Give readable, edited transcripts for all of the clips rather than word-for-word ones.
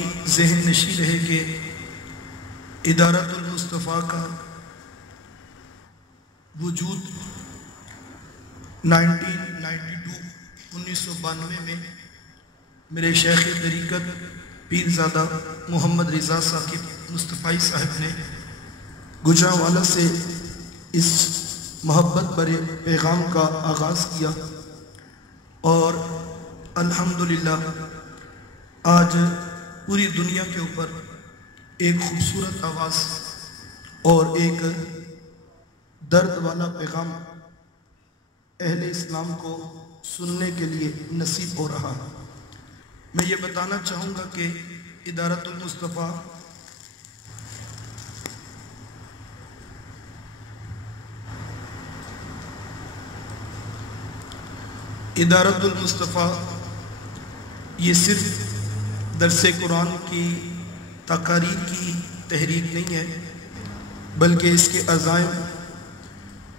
ہماری ذہن نشی رہے کہ ادارۃ المصطفیٰ کا وجود 1992 میں میرے شیخ طریقت پیرزادہ محمد رضا ثاقب مصطفی صاحب نے گوجرانوالہ سے اس محبت برے پیغام کا آغاز کیا، اور الحمدللہ آج پوری دنیا کے اوپر ایک خوبصورت آواز اور ایک درد والا پیغام اہل اسلام کو سننے کے لیے نصیب ہو رہا ہے۔ میں یہ بتانا چاہوں گا کہ ادارۃ المصطفیٰ یہ صرف درس قرآن کی تقاریر کی تحریک نہیں ہے، بلکہ اس کے عزائم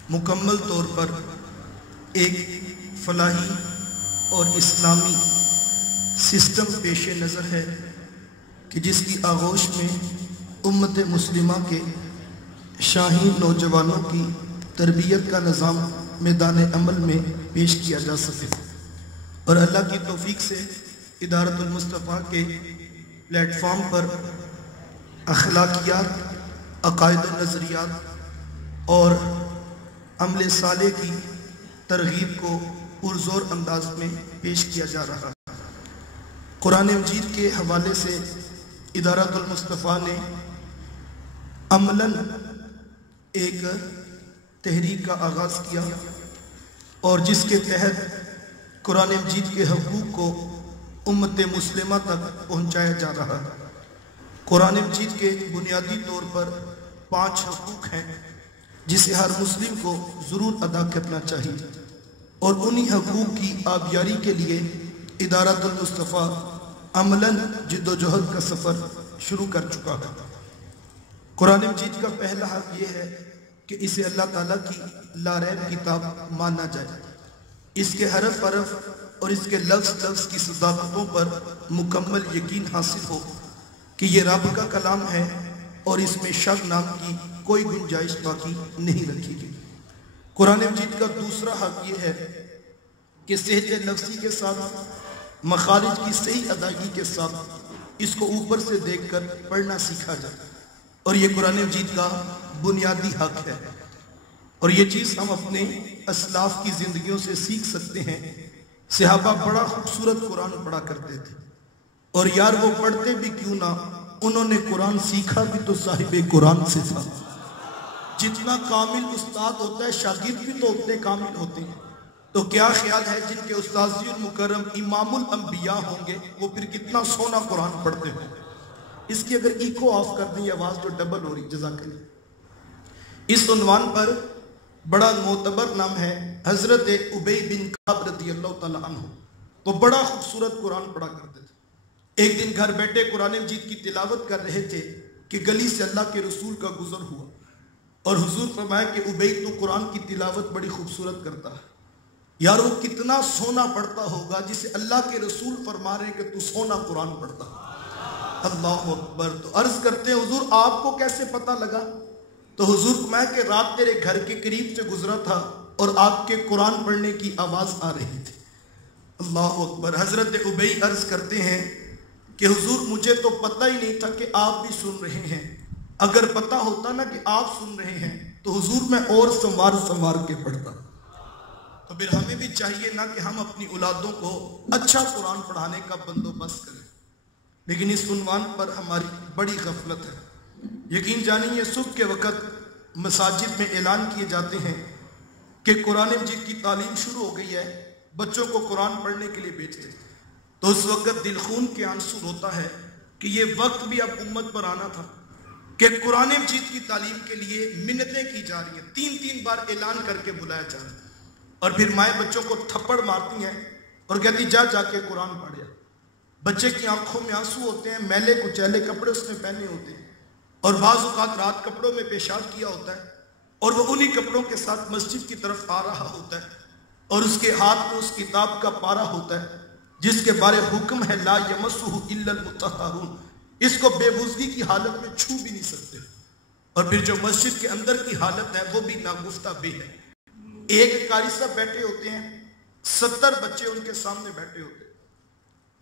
مکمل طور پر ایک فلاحی اور اسلامی سسٹم پیش نظر ہے کہ جس کی آغوش میں امت مسلمہ کے شاہین نوجوانوں کی تربیت کا نظام میدان عمل میں پیش کیا جا سکے، اور اللہ کی توفیق سے ادارۃ المصطفیٰ کے پلیٹ فارم پر اخلاقیات، عقائد و نظریات اور عمل صالح کی ترغیب کو پرزور انداز میں پیش کیا جا رہا ہے۔ قرآن مجید کے حوالے سے ادارۃ المصطفیٰ نے عملاً ایک تحریک کا آغاز کیا، اور جس کے تحت قرآن مجید کے حقوق کو امت مسلمہ تک پہنچایا جا رہا ہے۔ قرآن مجید کے بنیادی طور پر 5 حقوق ہیں جسے ہر مسلم کو ضرور ادا کرنا چاہیے، اور انہی حقوق کی آبیاری کے لیے ادارۃ المصطفیٰ عملاً جد و جہد کا سفر شروع کر چکا ہے۔ قرآن مجید کا پہلا حق یہ ہے کہ اسے اللہ تعالیٰ کی لا ریب کتاب مانا جائے، اس کے حرف حرف اور اس کے لفظ لفظ کی صداقتوں پر مکمل یقین حاصل ہو کہ یہ رب کا کلام ہے، اور اس میں شک نام کی کوئی گنجائش باقی نہیں رکھی گئی۔ قرآن مجید کا دوسرا حق یہ ہے کہ صحت نفسی کے ساتھ مخارج کی صحیح ادائیگی کے ساتھ اس کو اوپر سے دیکھ کر پڑھنا سیکھا جائے، اور یہ قرآن مجید کا بنیادی حق ہے، اور یہ چیز ہم اپنے اسلاف کی زندگیوں سے سیکھ سکتے ہیں۔ صحابہ بڑا خوبصورت قرآن پڑھا کرتے تھے، اور یار وہ پڑھتے بھی کیوں نہ، انہوں نے قرآن سیکھا بھی تو صاحب قرآن سے تھا۔ جتنا کامل استاد ہوتا ہے شاگرد بھی تو اتنے کامل ہوتے ہیں، تو کیا خیال ہے جن کے استاذی المکرم امام الانبیاء ہوں گے وہ پھر کتنا سونا قرآن پڑھتے ہیں۔ اس کی اگر ایکو آف کر دیں یہ آواز جو ڈبل ہو رہی، جزاک اللہ۔ اس عنوان پر بڑا معتبر نام ہے حضرت ابی بن کعب رضی اللہ تعالیٰ عنہ، وہ بڑا خوبصورت قرآن پڑھا کرتے تھے۔ ایک دن گھر بیٹھے قرآن مجید کی تلاوت کر رہے تھے کہ گلی سے اللہ کے رسول کا گزر ہوا، اور حضور فرمایا کہ ابی تو قرآن کی تلاوت بڑی خوبصورت کرتا ہے، یار وہ کتنا سونا پڑھتا ہوگا جسے اللہ کے رسول فرما رہے کہ تو سونا قرآن پڑھتا۔ اللہ اکبر۔ تو عرض کرتے ہیں حضور آپ کو کیسے پتہ لگا؟ تو حضور فرمایا کہ رات تیرے گھر کے قریب سے گزرا تھا اور آپ کے قرآن پڑھنے کی آواز آ رہی تھی۔ اللہ اکبر۔ حضرت ابی عرض کرتے ہیں کہ حضور مجھے تو پتہ ہی نہیں تھا کہ آپ بھی سن رہے ہیں، اگر پتہ ہوتا نا کہ آپ سن رہے ہیں تو حضور میں اور سنوار کے پڑھتا۔ تو پھر ہمیں بھی چاہیے نا کہ ہم اپنی اولادوں کو اچھا قرآن پڑھانے کا بندوبست کریں، لیکن اس عنوان پر ہماری بڑی غفلت ہے۔ یقین جانیں یہ صبح کے وقت مساجد میں اعلان کیے جاتے ہیں کہ قرآن مجید کی تعلیم شروع ہو گئی ہے، بچوں کو قرآن پڑھنے کے لیے بھیجتے ہیں، تو اس وقت دل خون کے آنسو ہوتا ہے کہ یہ وقت بھی اب امت پر آنا تھا کہ قرآن مجید کی تعلیم کے لیے منتیں کی جا رہی ہیں، 3 بار اعلان کر کے بلایا جا رہا ہے، اور پھر مائیں بچوں کو تھپڑ مارتی ہیں اور کہتی جا کے قرآن پڑھیا۔ بچے کی آنکھوں میں آنسو ہوتے ہیں، میلے کچیلے کپڑے اس نے پہنے ہوتے ہیں، اور بعض اوقات رات کپڑوں میں پیشاب کیا ہوتا ہے، اور وہ انہی کپڑوں کے ساتھ مسجد کی طرف آ رہا ہوتا ہے، اور اس کے ہاتھ میں اس کتاب کا پارا ہوتا ہے جس کے بارے حکم ہے لا یمسہ الا المطہرون، اس کو بے وضوئی کی حالت میں چھو بھی نہیں سکتے، اور پھر جو مسجد کے اندر کی حالت ہے وہ بھی ناگفتہ بے ہے۔ ایک قاری صاحب بیٹھے ہوتے ہیں، 70 بچے ان کے سامنے بیٹھے ہوتے ہیں،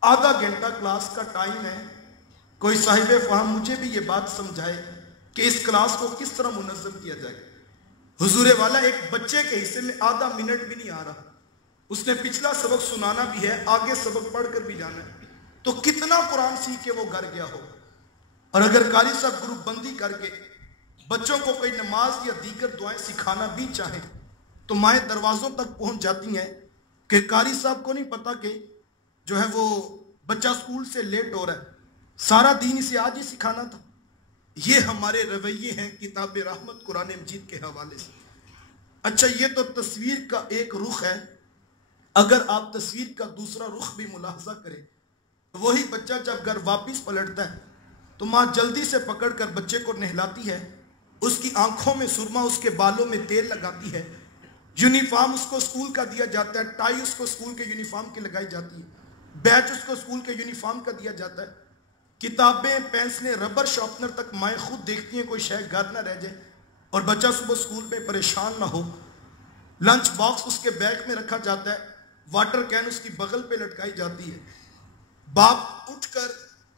آدھا گھنٹہ کلاس کا ٹائم ہے، کوئی صاحب فہم مجھے بھی یہ بات سمجھائے کہ اس کلاس کو کس طرح منظم کیا جائے۔ حضور والا ایک بچے کے حصے میں آدھا منٹ بھی نہیں آ رہا، اس نے پچھلا سبق سنانا بھی ہے، آگے سبق پڑھ کر بھی جانا ہے، تو کتنا قرآن سیکھ کے وہ گھر گیا ہو۔ اور اگر قاری صاحب گروپ بندی کر کے بچوں کو کوئی نماز یا دیگر دعائیں سکھانا بھی چاہیں تو مائیں دروازوں تک پہنچ جاتی ہیں کہ قاری صاحب کو نہیں پتا کہ جو ہے وہ بچہ سکول سے لیٹ ہو رہا ہے، سارا دین اسے آج ہی سکھانا تھا۔ یہ ہمارے رویے ہیں کتاب رحمت قرآن مجید کے حوالے سے۔ اچھا، یہ تو تصویر کا ایک رخ ہے، اگر آپ تصویر کا دوسرا رخ بھی ملاحظہ کریں تو وہی بچہ جب گھر واپس پلٹتا ہے تو ماں جلدی سے پکڑ کر بچے کو نہلاتی ہے، اس کی آنکھوں میں سرما، اس کے بالوں میں تیل لگاتی ہے، یونیفارم اس کو سکول کا دیا جاتا ہے، ٹائی اس کو سکول کے یونیفارم کی لگائی جاتی ہے، بیچ اس کو سکول کے یونیفارم کا دیا جاتا ہے، کتابیں، پینسلیں، ربر شارپنر تک مائیں خود دیکھتی ہیں کوئی شے گھر نہ رہ جائے اور بچہ صبح سکول میں پریشان نہ ہو۔ لنچ باکس اس کے بیگ میں رکھا جاتا ہے، واٹر کین اس کی بغل پہ لٹکائی جاتی ہے، باپ اٹھ کر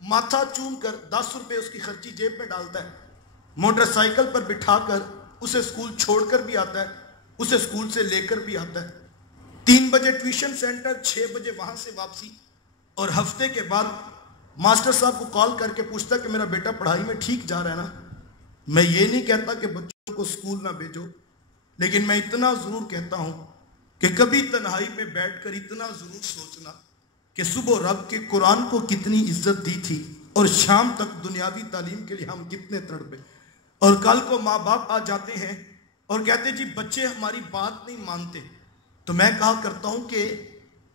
ماتھا چوم کر 10 روپے اس کی خرچی جیب میں ڈالتا ہے، موٹر سائیکل پر بٹھا کر اسے سکول چھوڑ کر بھی آتا ہے، اسے سکول سے لے کر بھی آتا ہے، 3 بجے ٹیوشن سینٹر، 6 بجے وہاں سے واپسی، اور ہفتے کے بعد ماسٹر صاحب کو کال کر کے پوچھتا کہ میرا بیٹا پڑھائی میں ٹھیک جا رہا ہے نا۔ میں یہ نہیں کہتا کہ بچوں کو سکول نہ بھیجو، لیکن میں اتنا ضرور کہتا ہوں کہ کبھی تنہائی میں بیٹھ کر اتنا ضرور سوچنا کہ صبح رب کے قرآن کو کتنی عزت دی تھی اور شام تک دنیاوی تعلیم کے لیے ہم کتنے تڑپے، اور کل کو ماں باپ آ جاتے ہیں اور کہتے جی بچے ہماری بات نہیں مانتے، تو میں کہا کرتا ہوں کہ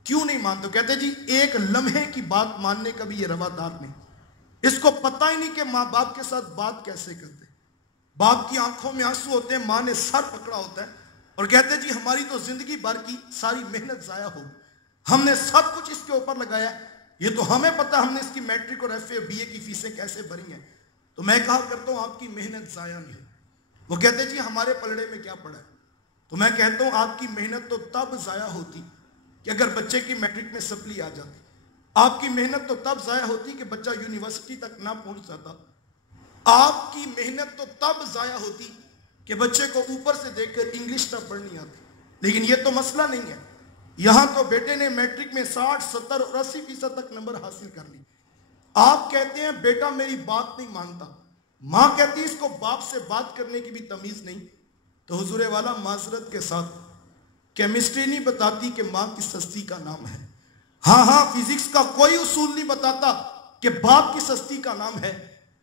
کیوں نہیں مانتے؟ کہتے جی ایک لمحے کی بات ماننے کا بھی یہ روادار نہیں، اس کو پتہ ہی نہیں کہ ماں باپ کے ساتھ بات کیسے کرتے۔ باپ کی آنکھوں میں آنسو ہوتے ہیں، ماں نے سر پکڑا ہوتا ہے اور کہتے جی ہماری تو زندگی بھر کی ساری محنت ضائع ہو، ہم نے سب کچھ اس کے اوپر لگایا، یہ تو ہمیں پتہ ہم نے اس کی میٹرک اور ایف اے بی اے کی فیسیں کیسے بھری ہیں۔ تو میں کہا کرتا ہوں آپ کی محنت ضائع نہیں ہو۔ وہ کہتے جی ہمارے پلڑے میں کیا پڑا ہے؟ تو میں کہتا ہوں آپ کی محنت تو تب ضائع ہوتی کہ اگر بچے کی میٹرک میں سپلی آ جاتی، آپ کی محنت تو تب ضائع ہوتی کہ بچہ یونیورسٹی تک نہ پہنچ جاتا، آپ کی محنت تو تب ضائع ہوتی کہ بچے کو اوپر سے دیکھ کر انگلش نہ پڑھنی آتی۔ لیکن یہ تو مسئلہ نہیں ہے، یہاں تو بیٹے نے میٹرک میں 60، 70 اور 80% تک نمبر حاصل کر لی، آپ کہتے ہیں بیٹا میری بات نہیں مانتا، ماں کہتی اس کو باپ سے بات کرنے کی بھی تمیز نہیں۔ تو حضور والا معذرت کے ساتھ کیمسٹری نہیں بتاتی کہ ماں کی سستی کا نام ہے، ہاں فزکس کا کوئی اصول نہیں بتاتا کہ باپ کی سستی کا نام ہے۔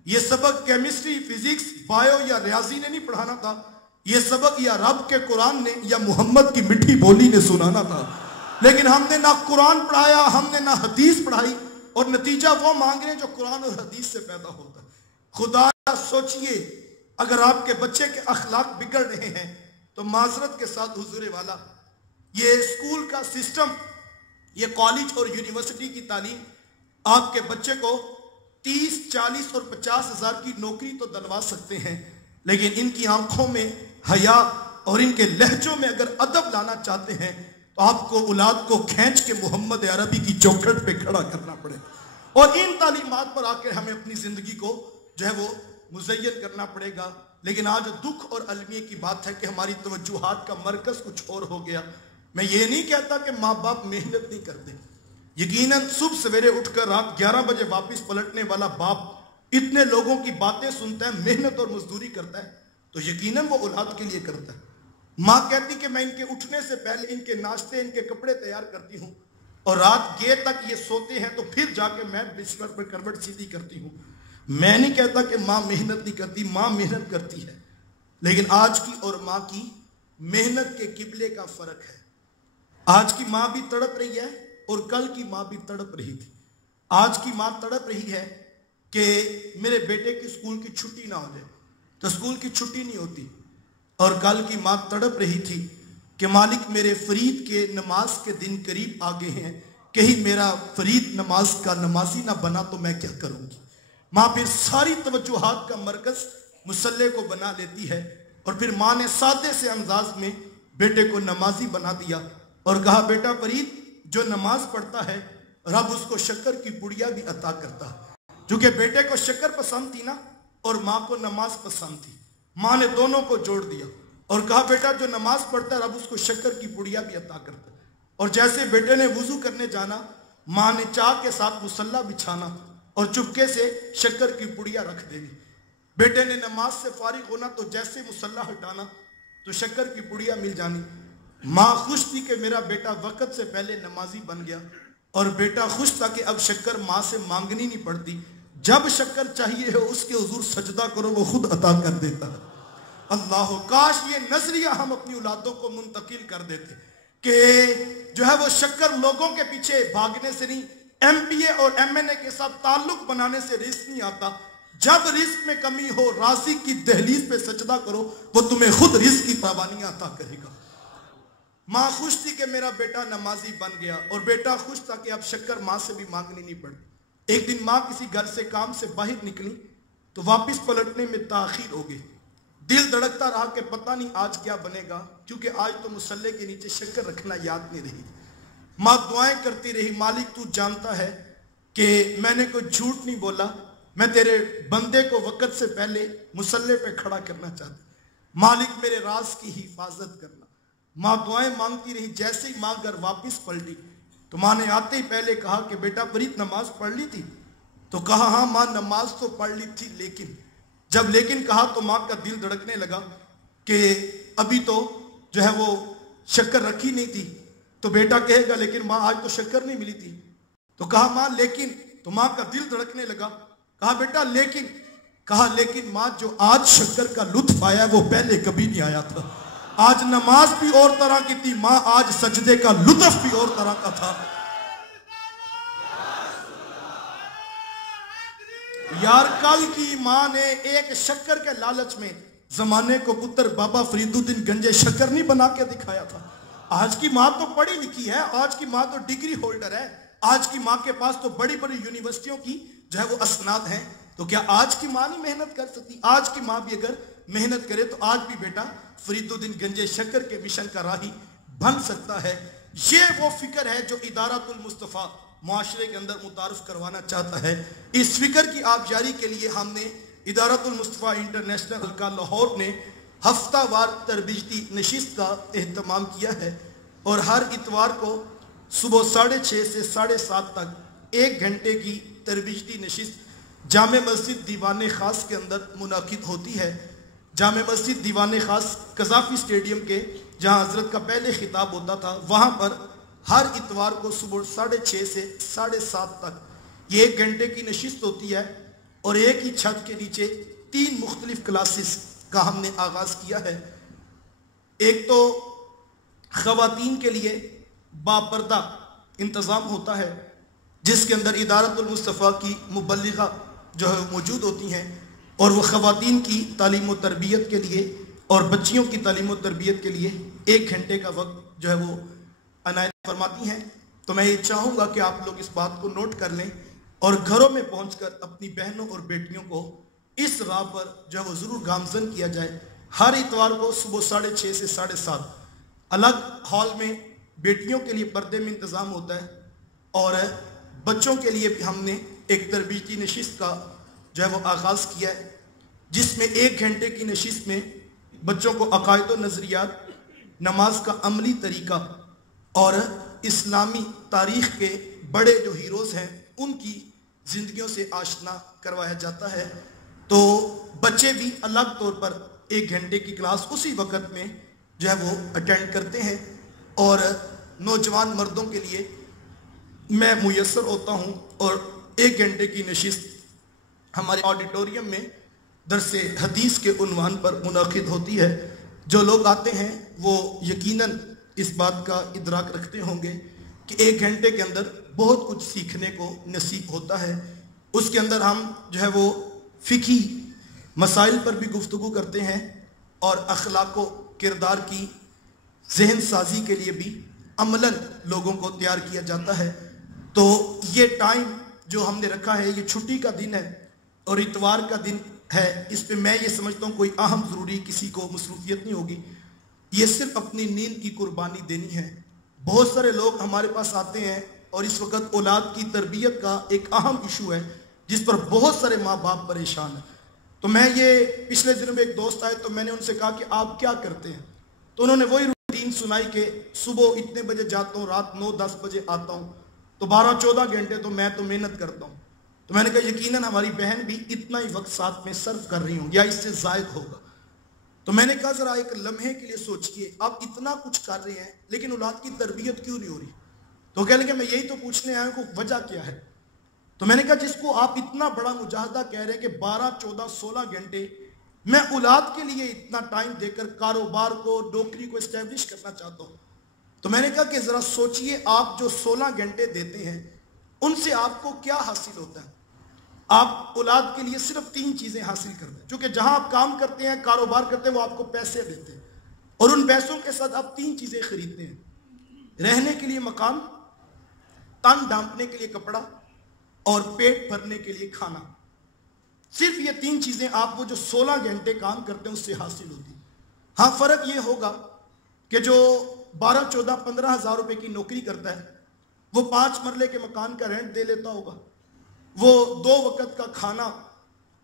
یہ سبق کیمسٹری، فزکس، بایو یا ریاضی نے نہیں پڑھانا تھا، یہ سبق یا رب کے قرآن نے یا محمد کی میٹھی بولی نے سنانا تھا۔ لیکن ہم نے نہ قرآن پڑھایا، ہم نے نہ حدیث پڑھائی، اور نتیجہ وہ مانگ رہے ہیں جو قرآن اور حدیث سے پیدا ہوتا ہے۔ خدا سوچئے اگر آپ کے بچے کے اخلاق بگڑ رہے ہیں تو معذرت کے ساتھ حضور والا یہ اسکول کا سسٹم، یہ کالج اور یونیورسٹی کی تعلیم آپ کے بچے کو 30، 40 اور 50 ہزار کی نوکری تو دلوا سکتے ہیں، لیکن ان کی آنکھوں میں حیا اور ان کے لہجوں میں اگر ادب لانا چاہتے ہیں تو آپ کو اولاد کو کھینچ کے محمد عربی کی چوکھٹ پہ کھڑا کرنا پڑے، اور ان تعلیمات پر آ کے ہمیں اپنی زندگی کو جو ہے وہ مزین کرنا پڑے گا۔ لیکن آج دکھ اور المیے کی بات ہے کہ ہماری توجہات کا مرکز کچھ اور ہو گیا۔ میں یہ نہیں کہتا کہ ماں باپ محنت نہیں کرتے، یقیناً صبح سویرے اٹھ کر رات 11 بجے واپس پلٹنے والا باپ اتنے لوگوں کی باتیں سنتا ہے، محنت اور مزدوری کرتا ہے، تو یقیناً وہ اولاد کے لیے کرتا ہے۔ ماں کہتی کہ میں ان کے اٹھنے سے پہلے ان کے ناشتے، ان کے کپڑے تیار کرتی ہوں، اور رات دیر تک یہ سوتے ہیں تو پھر جا کے میں بستر پر کروٹ سیدھی کرتی ہوں۔ میں نہیں کہتا کہ ماں محنت نہیں کرتی، ماں محنت کرتی ہے، لیکن آج کی اور ماں کی محنت کے قبلے کا فرق ہے۔ آج کی ماں بھی تڑپ رہی ہے اور کل کی ماں بھی تڑپ رہی تھی۔ آج کی ماں تڑپ رہی ہے کہ میرے بیٹے کی اسکول کی چھٹی نہ ہو جائے، تو اسکول کی چھٹی نہیں ہوتی، اور کل کی ماں تڑپ رہی تھی کہ مالک میرے فرید کے نماز کے دن قریب آگے ہیں، کہیں میرا فرید نماز کا نمازی نہ بنا تو میں کیا کروں گی۔ ماں پھر ساری توجہات کا مرکز مصلی کو بنا لیتی ہے، اور پھر ماں نے سادے سے انداز میں بیٹے کو نمازی بنا دیا اور کہا بیٹا فرید جو نماز پڑھتا ہے رب اس کو شکر کی پڑیا بھی عطا کرتا ہے۔ چونکہ بیٹے کو شکر پسند تھی نا اور ماں کو نماز پسند تھی، ماں نے دونوں کو جوڑ دیا اور کہا بیٹا جو نماز پڑھتا ہے رب اس کو شکر کی پڑیا بھی عطا کرتا ہے۔ اور جیسے بیٹے نے وضو کرنے جانا، ماں نے چاہ کے ساتھ مصلی بچھانا اور چپکے سے شکر کی پڑیا رکھ دینی۔ بیٹے نے نماز سے فارغ ہونا تو جیسے مصلی ہٹانا تو شکر کی پڑیا مل جانی۔ ماں خوش تھی کہ میرا بیٹا وقت سے پہلے نمازی بن گیا، اور بیٹا خوش تھا کہ اب شکر ماں سے مانگنی نہیں پڑتی، جب شکر چاہیے ہو اس کے حضور سجدہ کرو وہ خود عطا کر دیتا ہے۔ اللہ کاش یہ نظریہ ہم اپنی اولادوں کو منتقل کر دیتے کہ جو ہے وہ شکر لوگوں کے پیچھے بھاگنے سے نہیں، ایم بی اے اور ایم این اے کے ساتھ تعلق بنانے سے رزق نہیں آتا۔ جب رزق میں کمی ہو رازق کی دہلیز پہ سجدہ کرو وہ تمہیں خود رزق کی پروانیاں عطا کرے گا۔ ماں خوش تھی کہ میرا بیٹا نمازی بن گیا، اور بیٹا خوش تھا کہ اب شکر ماں سے بھی مانگنی نہیں پڑتی۔ ایک دن ماں کسی گھر سے کام سے باہر نکلی تو واپس پلٹنے میں تاخیر ہو گئی۔ دل دھڑکتا رہا کہ پتہ نہیں آج کیا بنے گا، کیونکہ آج تو مصلی کے نیچے شکر رکھنا یاد نہیں رہی۔ ماں دعائیں کرتی رہی، مالک تو جانتا ہے کہ میں نے کوئی جھوٹ نہیں بولا، میں تیرے بندے کو وقت سے پہلے مصلی پہ کھڑا کرنا چاہتا، مالک میرے راز کی حفاظت کرنا۔ ماں دعائیں مانگتی رہی۔ جیسے ہی ماں گھر واپس پلٹی تو ماں نے آتے ہی پہلے کہا کہ بیٹا فرید نماز پڑھ لی تھی؟ تو کہا ہاں ماں نماز تو پڑھ لی تھی، لیکن جب لیکن کہا تو ماں کا دل دھڑکنے لگا کہ ابھی تو جو ہے وہ شکر رکھی نہیں تھی۔ تو بیٹا کہے گا لیکن ماں آج تو شکر نہیں ملی تھی، تو کہا ماں لیکن، تو ماں کا دل دھڑکنے لگا، کہا بیٹا لیکن، کہا لیکن ماں جو آج شکر کا لطف آیا وہ پہلے کبھی نہیں آیا تھا۔ آج نماز بھی اور طرح کی تھی ماں، آج سجدے کا لطف بھی اور طرح کا تھا۔ یار کل کی ماں نے ایک شکر کے لالچ میں زمانے کو پتر بابا فرید الدین گنجے شکر نہیں بنا کے دکھایا تھا۔ آج کی ماں تو پڑھی لکھی ہے، آج کی ماں تو ڈگری ہولڈر ہے، آج کی ماں کے پاس تو بڑی بڑی یونیورسٹیوں کی جو ہے وہ اسناد ہیں، تو کیا آج کی ماں نہیں محنت کر سکتی؟ آج کی ماں بھی اگر محنت کرے تو آج بھی بیٹا فرید الدین گنجے شکر کے مشن کا راہی بن سکتا ہے۔ یہ وہ فکر ہے جو ادارۃ المصطفیٰ معاشرے کے اندر متعارف کروانا چاہتا ہے۔ اس فکر کی آبیاری کے لیے ہم نے ادارۃ المصطفیٰ انٹرنیشنل کا لاہور نے ہفتہ وار تربیتی نشست کا اہتمام کیا ہے، اور ہر اتوار کو صبح 6:30 سے 7:30 تک 1 گھنٹے کی تربیتی نشست جامع مسجد دیوان خاص کے اندر منعقد ہوتی ہے۔ جامع مسجد دیوان خاص قذافی اسٹیڈیم کے جہاں حضرت کا پہلے خطاب ہوتا تھا، وہاں پر ہر اتوار کو صبح 6:30 سے 7:30 تک یہ 1 گھنٹے کی نشست ہوتی ہے، اور ایک ہی چھت کے نیچے 3 مختلف کلاسز کا ہم نے آغاز کیا ہے۔ ایک تو خواتین کے لیے باپردہ انتظام ہوتا ہے، جس کے اندر ادارۃ المصطفیٰ کی مبلغہ جو ہے موجود ہوتی ہیں، اور وہ خواتین کی تعلیم و تربیت کے لیے اور بچیوں کی تعلیم و تربیت کے لیے 1 گھنٹے کا وقت جو ہے وہ عنایت فرماتی ہیں۔ تو میں یہ چاہوں گا کہ آپ لوگ اس بات کو نوٹ کر لیں اور گھروں میں پہنچ کر اپنی بہنوں اور بیٹیوں کو اس راہ پر جو ہے وہ ضرور گامزن کیا جائے۔ ہر اتوار کو صبح 6:30 سے 7:30 الگ ہال میں بیٹیوں کے لیے پردے میں انتظام ہوتا ہے، اور بچوں کے لیے بھی ہم نے ایک تربیتی نشست کا جو ہے وہ آغاز کیا ہے، جس میں 1 گھنٹے کی نشست میں بچوں کو عقائد و نظریات، نماز کا عملی طریقہ اور اسلامی تاریخ کے بڑے جو ہیروز ہیں ان کی زندگیوں سے آشنا کروایا جاتا ہے۔ تو بچے بھی الگ طور پر 1 گھنٹے کی کلاس اسی وقت میں جو ہے وہ اٹینڈ کرتے ہیں، اور نوجوان مردوں کے لیے میں میسر ہوتا ہوں، اور 1 گھنٹے کی نشست ہمارے آڈیٹوریم میں درس حدیث کے عنوان پر منعقد ہوتی ہے۔ جو لوگ آتے ہیں وہ یقیناً اس بات کا ادراک رکھتے ہوں گے کہ 1 گھنٹے کے اندر بہت کچھ سیکھنے کو نصیب ہوتا ہے۔ اس کے اندر ہم جو ہے وہ فقہی مسائل پر بھی گفتگو کرتے ہیں، اور اخلاق و کردار کی ذہن سازی کے لیے بھی عملاً لوگوں کو تیار کیا جاتا ہے۔ تو یہ ٹائم جو ہم نے رکھا ہے، یہ چھٹی کا دن ہے، اور اتوار کا دن ہے، اس پہ میں یہ سمجھتا ہوں کوئی اہم ضروری کسی کو مصروفیت نہیں ہوگی، یہ صرف اپنی نیند کی قربانی دینی ہے۔ بہت سارے لوگ ہمارے پاس آتے ہیں اور اس وقت اولاد کی تربیت کا ایک اہم ایشو ہے جس پر بہت سارے ماں باپ پریشان ہیں۔ تو میں یہ پچھلے دنوں میں ایک دوست آئے تو میں نے ان سے کہا کہ آپ کیا کرتے ہیں؟ تو انہوں نے وہی روٹین سنائی کہ صبح اتنے بجے جاتا ہوں، رات 9-10 بجے آتا ہوں، تو 12-14 گھنٹے تو میں تو محنت کرتا ہوں۔ تو میں نے کہا یقیناً ہماری بہن بھی اتنا ہی وقت ساتھ میں صرف کر رہی ہوں یا اس سے زائد ہوگا۔ تو میں نے کہا ذرا ایک لمحے کے لیے سوچئے، آپ اتنا کچھ کر رہے ہیں لیکن اولاد کی تربیت کیوں نہیں ہو رہی؟ تو کہنے لگے میں یہی تو پوچھنے آیا ہوں کہ وجہ کیا ہے؟ تو میں نے کہا جس کو آپ اتنا بڑا مجاہدہ کہہ رہے ہیں کہ 12-14-16 گھنٹے میں اولاد کے لیے اتنا ٹائم دے کر کاروبار کو، نوکری کو اسٹیبلش کرنا چاہتا ہوں، تو میں نے کہا کہ ذرا سوچئے آپ جو 16 گھنٹے دیتے ہیں ان سے آپ کو کیا حاصل ہوتا ہے؟ آپ اولاد کے لیے صرف 3 چیزیں حاصل کرتے ہیں، چونکہ جہاں آپ کام کرتے ہیں، کاروبار کرتے ہیں، وہ آپ کو پیسے دیتے ہیں اور ان پیسوں کے ساتھ آپ 3 چیزیں خریدتے ہیں، رہنے کے لیے مکان، تن ڈھانپنے کے لیے کپڑا اور پیٹ بھرنے کے لیے کھانا۔ صرف یہ 3 چیزیں آپ وہ جو 16 گھنٹے کام کرتے ہیں اس سے حاصل ہوتی ہیں۔ ہاں فرق یہ ہوگا کہ جو 12-14-15 ہزار روپے کی نوکری کرتا ہے وہ 5 مرلے کے مکان کا رینٹ دے لیتا ہوگا، وہ 2 وقت کا کھانا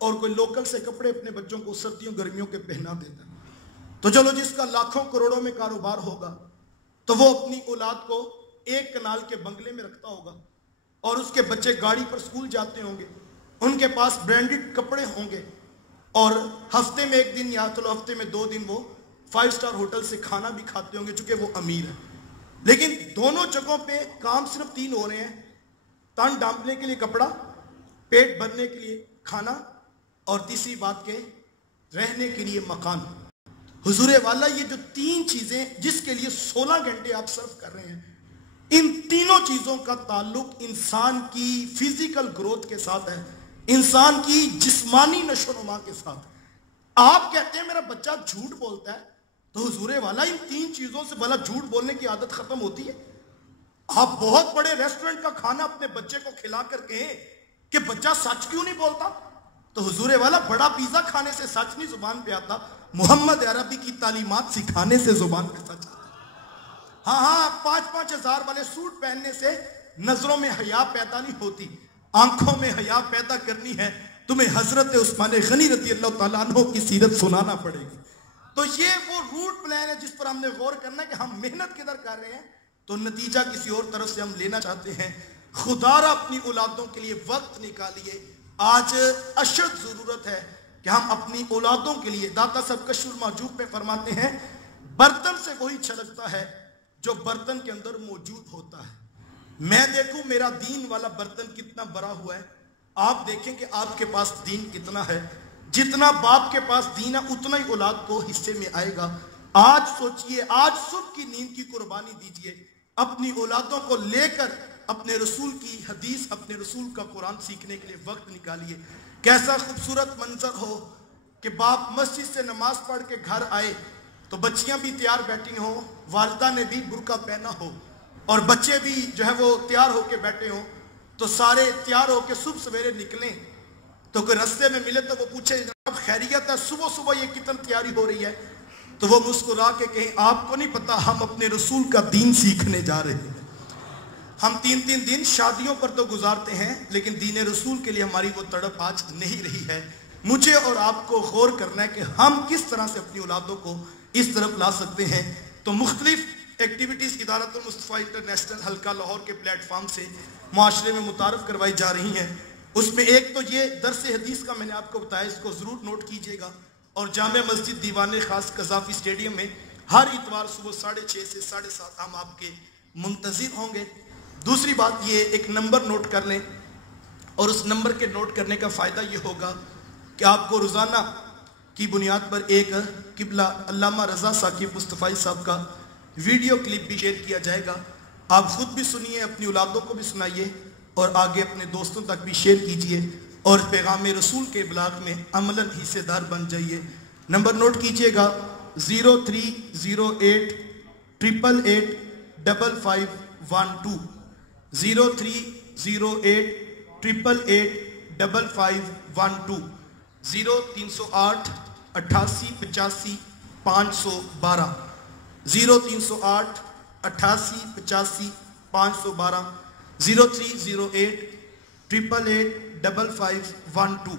اور کوئی لوکل سے کپڑے اپنے بچوں کو سردیوں گرمیوں کے پہنا دیتا ہے۔ تو چلو جس کا لاکھوں کروڑوں میں کاروبار ہوگا تو وہ اپنی اولاد کو 1 کنال کے بنگلے میں رکھتا ہوگا اور اس کے بچے گاڑی پر سکول جاتے ہوں گے، ان کے پاس برانڈڈ کپڑے ہوں گے اور ہفتے میں 1 دن یا چلو ہفتے میں 2 دن وہ 5 سٹار ہوٹل سے کھانا بھی کھاتے ہوں گے چونکہ وہ امیر ہیں۔ لیکن دونوں جگہوں پہ کام صرف 3 ہو رہے ہیں، تن ڈھانپنے کے لیے کپڑا، پیٹ بھرنے کے لیے کھانا اور تیسری بات کہ رہنے کے لیے مکان۔ حضور والا یہ جو 3 چیزیں جس کے لیے 16 گھنٹے آپ صرف کر رہے ہیں، ان تینوں چیزوں کا تعلق انسان کی فزیکل گروتھ کے ساتھ ہے، انسان کی جسمانی نشو و نما کے ساتھ۔ آپ کہتے ہیں میرا بچہ جھوٹ بولتا ہے، تو حضور والا ان 3 چیزوں سے بھلا جھوٹ بولنے کی عادت ختم ہوتی ہے؟ آپ بہت بڑے ریسٹورنٹ کا کھانا اپنے بچے کو کھلا کر کہیں کہ بچہ سچ کیوں نہیں بولتا؟ تو حضور والا بڑا پیزا کھانے سے سچ نہیں زبان پہ آتا، محمد عربی کی تعلیمات سکھانے سے زبان پہ سچ آتا۔ ہاں 5-5 ہزار والے سوٹ پہننے سے نظروں میں حیا پیدا نہیں ہوتی، آنکھوں میں حیا پیدا کرنی ہے تمہیں حضرت عثمان غنی رضی اللہ تعالیٰ عنہ کی سیرت سنانا پڑے گی۔ تو یہ وہ روٹ پلان ہے جس پر ہم نے غور کرنا ہے کہ ہم محنت کدھر کر رہے ہیں تو نتیجہ کسی اور طرف سے ہم لینا چاہتے ہیں۔ خدا را اپنی اولادوں کے لیے وقت نکالیے، آج اشد ضرورت ہے کہ ہم اپنی اولادوں کے لیے، داتا صاحب کشف المحجوب میں فرماتے ہیں برتن سے وہی چھلکتا ہے جو برتن کے اندر موجود ہوتا ہے۔ میں دیکھوں میرا دین والا برتن کتنا بڑا ہوا ہے، آپ دیکھیں کہ آپ کے پاس دین کتنا ہے، جتنا باپ کے پاس دین ہے اتنا ہی اولاد کو حصے میں آئے گا۔ آج سوچئے، آج صبح کی نیند کی قربانی دیجئے، اپنی اولادوں کو لے کر اپنے رسول کی حدیث، اپنے رسول کا قرآن سیکھنے کے لیے وقت نکالیے۔ کیسا خوبصورت منظر ہو کہ باپ مسجد سے نماز پڑھ کے گھر آئے تو بچیاں بھی تیار بیٹھی ہوں، والدہ نے بھی برقع پہنا ہو اور بچے بھی جو ہے وہ تیار ہو کے بیٹھے ہوں، تو سارے تیار ہو کے صبح سویرے نکلیں تو کوئی رستے میں ملے تو وہ پوچھے جناب خیریت ہے، صبح صبح یہ کتن تیاری ہو رہی ہے؟ تو وہ مسکرا کے کہیں آپ کو نہیں پتا ہم اپنے رسول کا دین سیکھنے جا رہے ہیں۔ ہم 3 دن شادیوں پر تو گزارتے ہیں لیکن دین رسول کے لیے ہماری وہ تڑپ آج نہیں رہی ہے۔ مجھے اور آپ کو غور کرنا ہے کہ ہم کس طرح سے اپنی اولادوں کو اس طرف لا سکتے ہیں۔ تو مختلف ایکٹیویٹیز ادارت المصطفیٰ انٹرنیشنل حلقہ لاہور کے پلیٹ فارم سے معاشرے میں متعارف کروائی جا رہی ہیں۔ اس میں ایک تو یہ درس حدیث کا میں نے آپ کو بتایا، اس کو ضرور نوٹ کیجئے گا، اور جامع مسجد دیوان خاص قذافی اسٹیڈیم میں ہر اتوار صبح 6:30 سے 7:30 ہم آپ کے منتظر ہوں گے۔ دوسری بات یہ ایک نمبر نوٹ کر لیں، اور اس نمبر کے نوٹ کرنے کا فائدہ یہ ہوگا کہ آپ کو روزانہ کی بنیاد پر ایک قبلہ علامہ رضا ثاقب مصطفی صاحب کا ویڈیو کلپ بھی شیئر کیا جائے گا۔ آپ خود بھی سنیے، اپنی اولادوں کو بھی سنائیے اور آگے اپنے دوستوں تک بھی شیئر کیجئے اور پیغام رسول کے ابلاغ میں عملاً حصے دار بن جائیے۔ نمبر نوٹ کیجئے گا 0308 888 5512 0308 888 5512 0308 88 85 512 0308 88 85 512 0308 888 5512।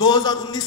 2019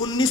19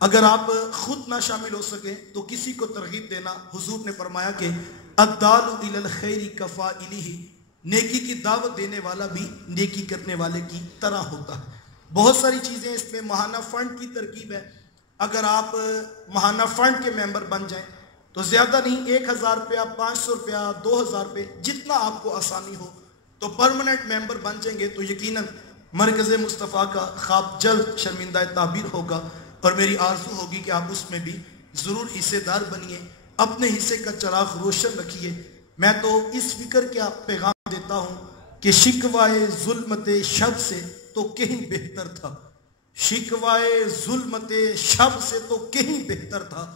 اگر آپ خود نہ شامل ہو سکیں تو کسی کو ترغیب دینا. حضور نے فرمایا کہ الدال الی الخیر کفاعلہ، نیکی کی دعوت دینے والا بھی نیکی کرنے والے کی طرح ہوتا ہے. بہت ساری چیزیں اس میں ماہانہ فنڈ کی ترکیب ہے. اگر آپ ماہانہ فنڈ کے ممبر بن جائیں تو زیادہ نہیں، 1000 روپیہ، 500 روپیہ، 2000 روپے، جتنا آپ کو آسانی ہو تو پرماننٹ ممبر بن جائیں گے تو یقیناً مرکز مصطفیٰ کا خواب جلد شرمندہ تعبیر ہوگا. اور میری آرزو ہوگی کہ آپ اس میں بھی ضرور حصے دار بنیے، اپنے حصے کا چراغ روشن رکھیے. میں تو اس فکر کا پیغام دیتا ہوں کہ شکوائے ظلمت شب سے تو کہیں بہتر تھا، شکوائے ظلمت شب سے تو کہیں بہتر تھا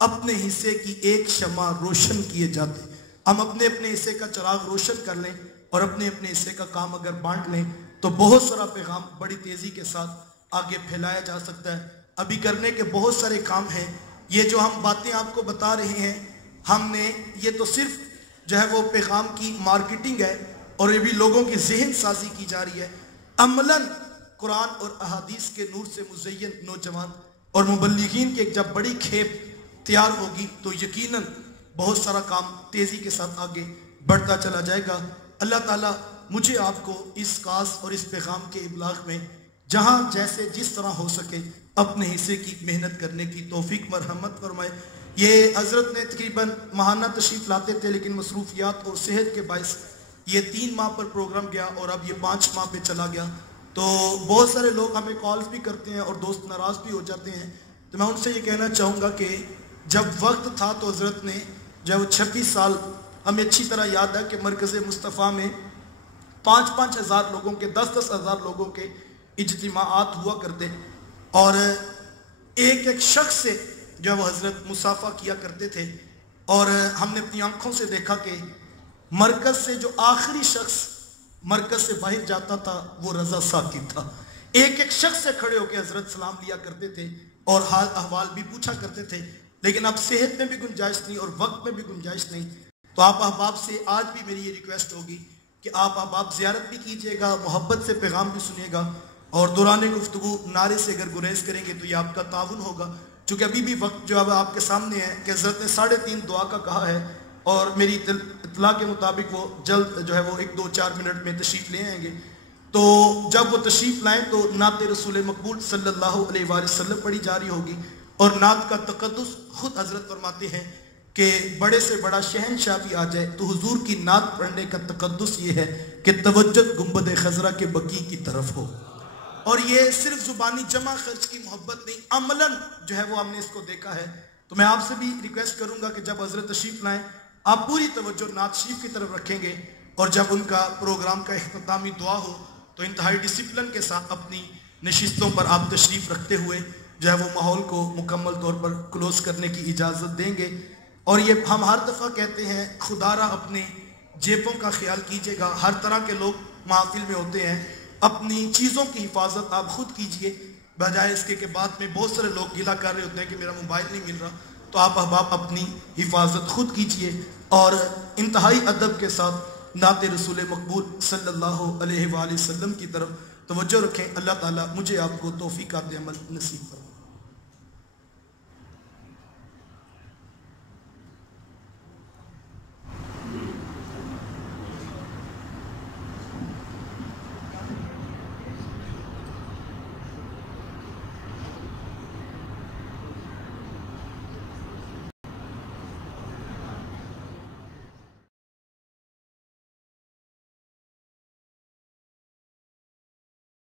اپنے حصے کی ایک شمع روشن کیے جاتے. ہم اپنے اپنے حصے کا چراغ روشن کر لیں اور اپنے اپنے حصے کا کام اگر بانٹ لیں تو بہت سارا پیغام بڑی تیزی کے ساتھ آگے پھیلایا جا سکتا ہے. ابھی کرنے کے بہت سارے کام ہیں. یہ جو ہم باتیں آپ کو بتا رہے ہیں، ہم نے یہ تو صرف جو ہے وہ پیغام کی مارکیٹنگ ہے اور یہ بھی لوگوں کی ذہن سازی کی جا رہی ہے. عملاً قرآن اور احادیث کے نور سے مزین نوجوان اور مبلغین کی ایک جب بڑی کھیپ تیار ہوگی تو یقیناً بہت سارا کام تیزی کے ساتھ آگے بڑھتا چلا جائے گا. اللہ تعالیٰ مجھے آپ کو اس کاز اور اس پیغام کے ابلاغ میں جہاں جیسے جس طرح ہو سکے اپنے حصے کی محنت کرنے کی توفیق مرحمت فرمائے. یہ حضرت نے تقریباً ماہانہ تشریف لاتے تھے، لیکن مصروفیات اور صحت کے باعث یہ 3 ماہ پر پروگرام گیا اور اب یہ 5 ماہ پہ چلا گیا. تو بہت سارے لوگ ہمیں کالز بھی کرتے ہیں اور دوست ناراض بھی ہو جاتے ہیں. تو میں ان سے یہ کہنا چاہوں گا کہ جب وقت تھا تو حضرت نے جو 26 سال ہمیں اچھی طرح یاد ہے کہ مرکز مصطفیٰ میں 5-5 ہزار لوگوں کے 10-10 ہزار لوگوں کے اجتماعات ہوا کرتے اور ایک ایک شخص سے جو وہ حضرت مصافحہ کیا کرتے تھے. اور ہم نے اپنی آنکھوں سے دیکھا کہ مرکز سے جو آخری شخص مرکز سے باہر جاتا تھا وہ رضا ثاقب تھا. ایک ایک شخص سے کھڑے ہو کے حضرت سلام لیا کرتے تھے اور حال احوال بھی پوچھا کرتے تھے. لیکن اب صحت میں بھی گنجائش نہیں اور وقت میں بھی گنجائش نہیں. تو آپ احباب سے آج بھی میری یہ ریکویسٹ ہوگی کہ آپ احباب زیارت بھی کیجئے گا، محبت سے پیغام بھی سنیے گا اور دوران گفتگو نعرے سے اگر گریز کریں گے تو یہ آپ کا تعاون ہوگا. چونکہ ابھی بھی وقت جو ہے آپ کے سامنے ہے کہ حضرت نے 3:30 دعا کا کہا ہے اور میری اطلاع کے مطابق وہ جلد جو ہے وہ 1-2-4 منٹ میں تشریف لے آئیں گے. تو جب وہ تشریف لائیں تو نعت رسول مقبول صلی اللہ علیہ وآلہ وسلم پڑھی جاری ہوگی اور نعت کا تقدس خود حضرت فرماتے ہیں کہ بڑے سے بڑا شہنشاہ بھی آ جائے تو حضور کی نعت پڑھنے کا تقدس یہ ہے کہ توجہ گنبد خضرا کے بقیع کی طرف ہو. اور یہ صرف زبانی جمع خرچ کی محبت نہیں، عملاً جو ہے وہ ہم نے اس کو دیکھا ہے. تو میں آپ سے بھی ریکویسٹ کروں گا کہ جب حضرت تشریف لائیں آپ پوری توجہ نعت شریف کی طرف رکھیں گے اور جب ان کا پروگرام کا اختتامی دعا ہو تو انتہائی ڈسپلن کے ساتھ اپنی نشستوں پر آپ تشریف رکھتے ہوئے جو ہے وہ ماحول کو مکمل طور پر کلوز کرنے کی اجازت دیں گے. اور یہ ہم ہر دفعہ کہتے ہیں خدا را اپنے جیبوں کا خیال کیجئے گا. ہر طرح کے لوگ محافل میں ہوتے ہیں، اپنی چیزوں کی حفاظت آپ خود کیجئے بجائے اس کے کہ بعد میں بہت سارے لوگ گلہ کر رہے ہوتے ہیں کہ میرا موبائل نہیں مل رہا. تو آپ احباب اپنی حفاظت خود کیجئے اور انتہائی ادب کے ساتھ نعت رسول مقبول صلی اللہ علیہ وآلہ وسلم کی طرف توجہ رکھیں. اللہ تعالیٰ مجھے آپ کو توفیقات عمل نصیب فرمائے.